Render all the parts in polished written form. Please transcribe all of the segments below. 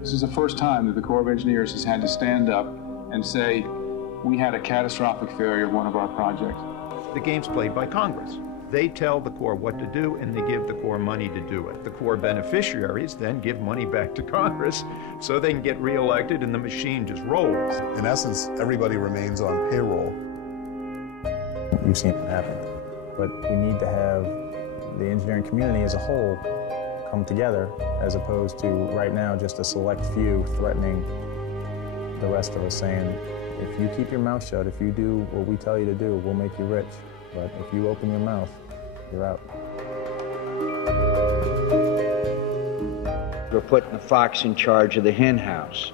This is the first time that the Corps of Engineers has had to stand up and say, we had a catastrophic failure of one of our projects. The game's played by Congress. They tell the Corps what to do, and they give the Corps money to do it. The Corps beneficiaries then give money back to Congress so they can get reelected and the machine just rolls. In essence, everybody remains on payroll. You've seen it happen. But we need to have the engineering community as a whole come together, as opposed to right now just a select few threatening the rest of us, saying, if you keep your mouth shut, if you do what we tell you to do, we'll make you rich. But if you open your mouth, you're out. We're putting the fox in charge of the hen house.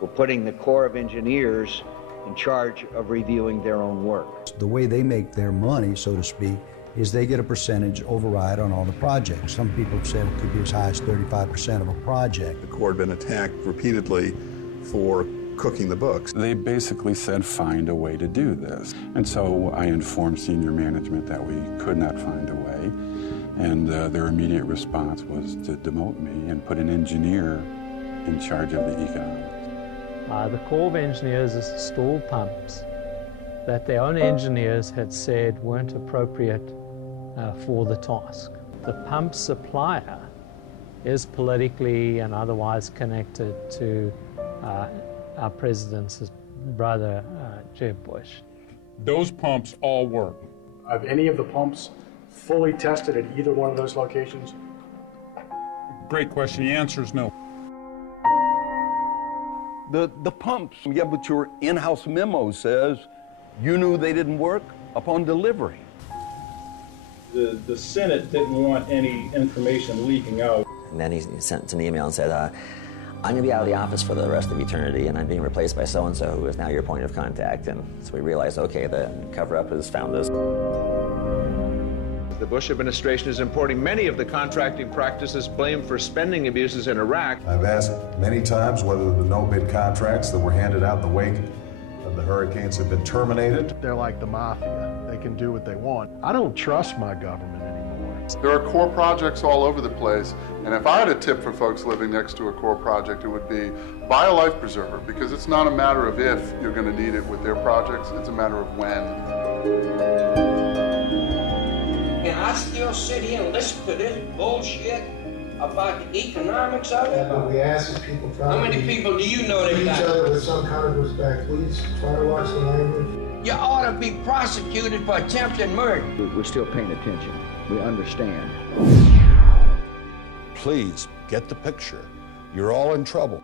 We're putting the Corps of Engineers in charge of reviewing their own work. The way they make their money, so to speak, is they get a percentage override on all the projects. Some people have said it could be as high as 35% of a project. The Corps had been attacked repeatedly for cooking the books. They basically said, find a way to do this. And so I informed senior management that we could not find a way. And their immediate response was to demote me and put an engineer in charge of the economics. The Corps of Engineers has installed pumps that their own engineers had said weren't appropriate for the task. The pump supplier is politically and otherwise connected to our president's brother, Jeb Bush. Those pumps all work. Have any of the pumps fully tested at either one of those locations? Great question. The answer is no. The pumps, yeah, but your in-house memo says you knew they didn't work upon delivery. The Senate didn't want any information leaking out. And then he sent an email and said, I'm going to be out of the office for the rest of eternity, and I'm being replaced by so-and-so, who is now your point of contact. And so we realized, okay, the cover-up has found us. The Bush administration is importing many of the contracting practices blamed for spending abuses in Iraq. I've asked many times whether the no-bid contracts that were handed out in the wake of the hurricanes have been terminated. They're like the mafia. They can do what they want. I don't trust my government anymore. There are Corps projects all over the place, and if I had a tip for folks living next to a Corps project, it would be buy a life preserver, because it's not a matter of if you're going to need it with their projects, it's a matter of when. And I still sit here and listen to this bullshit about the economics of it? Yeah, but we ask if people try How many people do you know that each other with some kind of respect? Please try to watch the language. You ought to be prosecuted for attempted murder. We're still paying attention. We understand. Please get the picture. You're all in trouble.